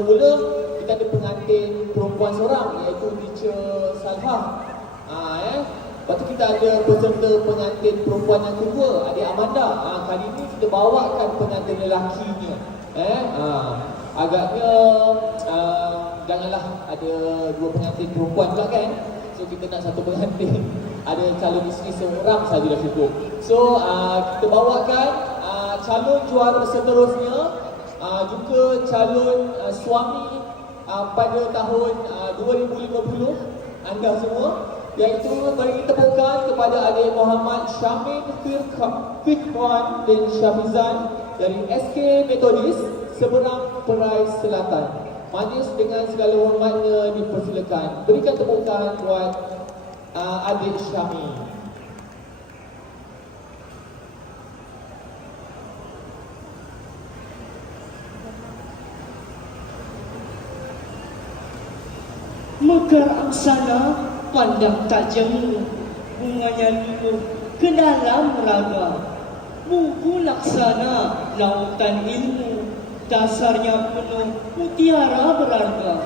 Mula kita ada pengantin perempuan seorang iaitu Teacher Salhah. Lepas tu kita ada peserta pengantin perempuan yang kedua, adik Amanda. Kali ni kita bawakan pengantin lelakinya. Agaknya janganlah ada dua pengantin perempuan pula kan. So kita nak satu pengantin, ada calon isteri seorang saja dah cukup. So kita bawakan calon juara seterusnya, juga calon suami pada tahun 2050 anda semua, iaitu bagi tepukan kepada adik Muhammad Syamin Fikwan dan Syafizan dari SK Metodis Seberang Perai Selatan. Majlis dengan segala hormatnya dipersilakan. Berikan tepukan buat adik Syamin. Mekar angsana pandang tak jemu, bunganya luluh ke dalam raga. Buku laksana lautan ilmu, dasarnya penuh mutiara berharga.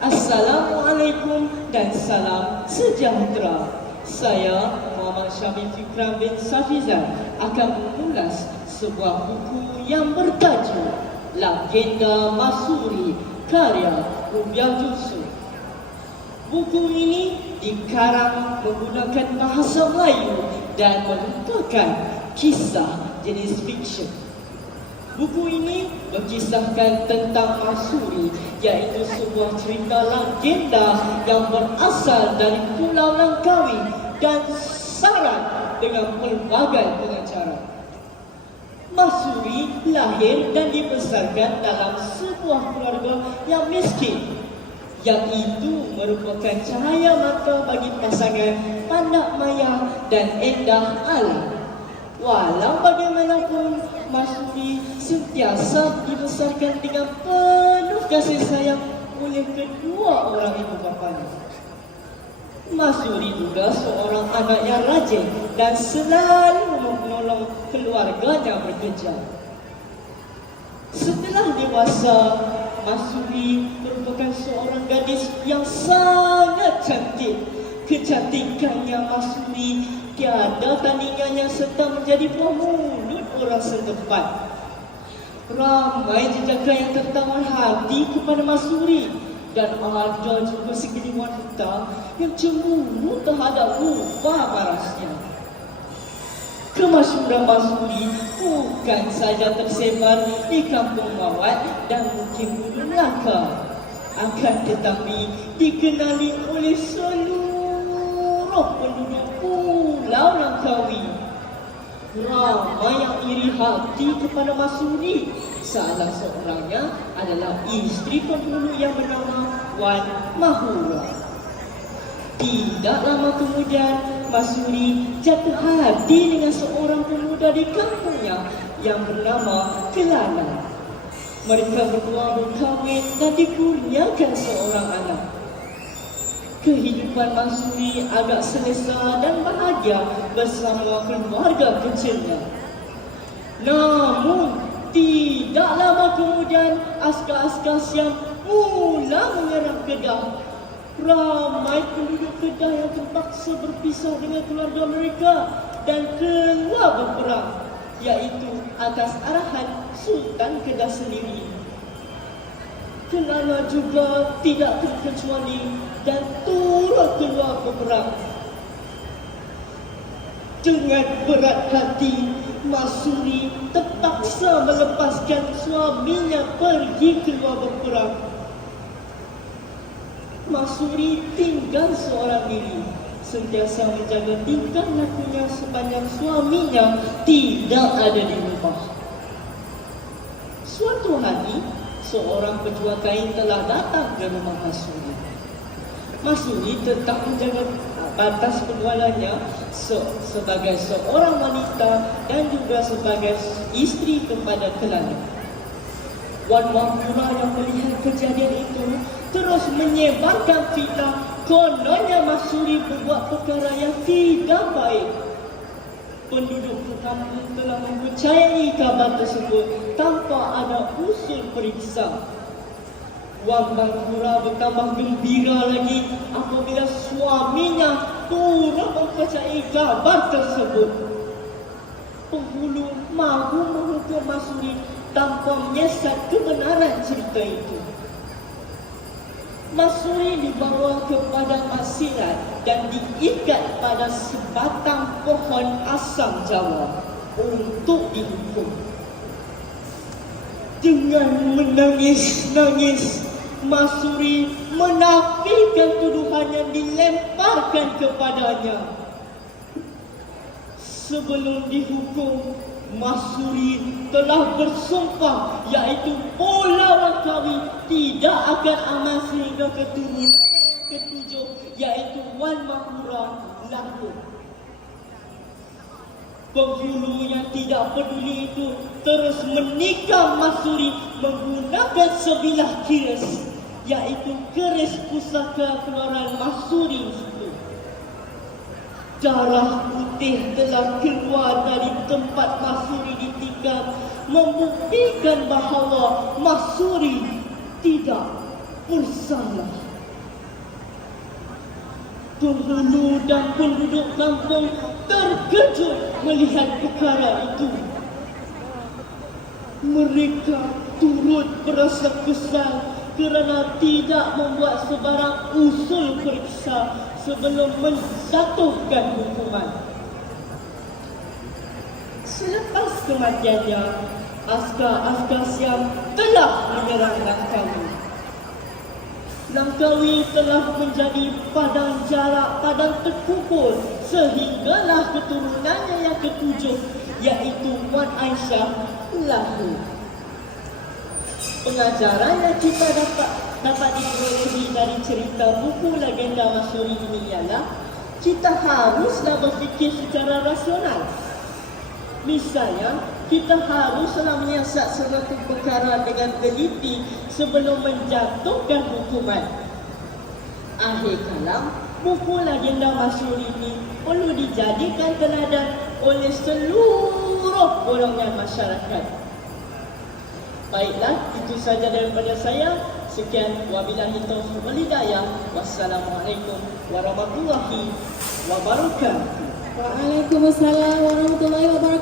Assalamualaikum dan salam sejahtera. Saya Muhammad Syamin Fikran bin Safizan akan mengulas sebuah buku yang bertajuk Legenda Masuri karya Rubiah Yusuf. Buku ini dikarang menggunakan bahasa Melayu dan merupakan kisah jenis fiksyen. Buku ini berkisahkan tentang Masuri, iaitu sebuah cerita legenda yang berasal dari Pulau Langkawi dan syarat dengan pelbagai pengacara. Masuri lahir dan dibesarkan dalam sebuah keluarga yang miskin, yang itu merupakan cahaya mata bagi pasangan Pandak Maya dan Endah Alam. Walau bagaimanapun, Masuri sentiasa dibesarkan dengan penuh kasih sayang oleh kedua orang ibu bapanya. Masuri juga seorang anak yang rajin dan selalu menolong keluarganya bekerja. Setelah dewasa, Masuri merupakan seorang gadis yang sangat cantik. Kecantikannya Masuri tiada tandingannya serta menjadi buah mulut orang setempat. Ramai jejaka yang tertawar hati kepada Masuri, dan ada juga segelintir wanita yang cemburu terhadap rupa parasnya. Kemasyhuran Masuri bukan saja tersebar di kampung Mawat dan Bukit Bulu Melaka, akan tetapi dikenali oleh seluruh penduduk Pulau Langkawi. Ramai yang iri hati kepada Masuri. Salah seorangnya adalah isteri penghulu yang bernama Wan Mahura. Tidak lama kemudian, Masuri jatuh hati dengan seorang pemuda di kampungnya yang bernama Kelana. Mereka berdua berkahwin dan dikurniakan seorang anak. Kehidupan Masuri agak selesa dan bahagia bersama keluarga kecilnya. Namun, tidak lama kemudian, askar-askar Siam mula menyerang Kedah. Ramai penduduk Kedah yang terpaksa berpisah dengan keluarga mereka dan keluar berperang, iaitu atas arahan Sultan Kedah sendiri. Kelana juga tidak terkecuali dan turut keluar berperang. Dengan berat hati, Masuri terpaksa melepaskan suaminya pergi keluar berperang. Masuri tinggal seorang diri, sentiasa menjaga tingkah lakunya sepanjang suaminya tidak ada di rumah. Suatu hari, seorang penjual kain telah datang ke rumah Masuri. Masuri tetap menjaga batas penjualannya sebagai seorang wanita dan juga sebagai isteri kepada Kelana. Wan Mahura yang melihat kejadian itu terus menyebarkan fitnah kononnya Masuri berbuat perkara yang tidak baik. Penduduk kampung telah mempercayai kabar tersebut tanpa ada usul periksa. Wang Manghura bertambah gembira lagi apabila suaminya turut mempercayai kabar tersebut. Penghulu mahu menghukum Masuri tanpa menyiasat kebenaran cerita itu. Masuri dibawa kepada Masirat dan diikat pada sebatang pohon asam Jawa untuk dihukum. Dengan menangis-nangis, Masuri menafikan tuduhan yang dilemparkan kepadanya. Sebelum dihukum, Masuri telah bersumpah iaitu Bola Langkawi tidak akan aman sehingga keturunannya yang ketujuh iaitu Wan Manghura lahir. Penghulu yang tidak peduli itu terus menikam Masuri menggunakan sebilah keris, iaitu keris pusaka keluaran Masuri itu. Darah putih telah keluar dari tempat Masuri ditikam, membuktikan bahawa Masuri tidak bersalah. Penghulu dan penduduk kampung terkejut melihat perkara itu. Mereka turut berasa kesal kerana tidak membuat sebarang usul periksa sebelum menjatuhkan hukuman. Selepas kematiannya, askar-askar Siam telah menyerang Langkawi. Langkawi telah menjadi padang jarak, padang terkubur sehinggalah keturunannya yang ketujuh iaitu Wan Aisyah lahir. Pengajaran yang kita dapat diperolehi dari cerita buku legenda Masuri ini ialah kita haruslah berfikir secara rasional. Misalnya, kita haruslah menyiasat suatu perkara dengan teliti sebelum menjatuhkan hukuman. Akhir kalam, buku legenda Masuri ini perlu dijadikan teladan oleh seluruh golongan masyarakat. Baiklah, itu saja daripada saya. Sekian, wabillahi taufiq wal hidayah. Wassalamualaikum warahmatullahi wabarakatuh. Waalaikumsalam warahmatullahi wabarakatuh.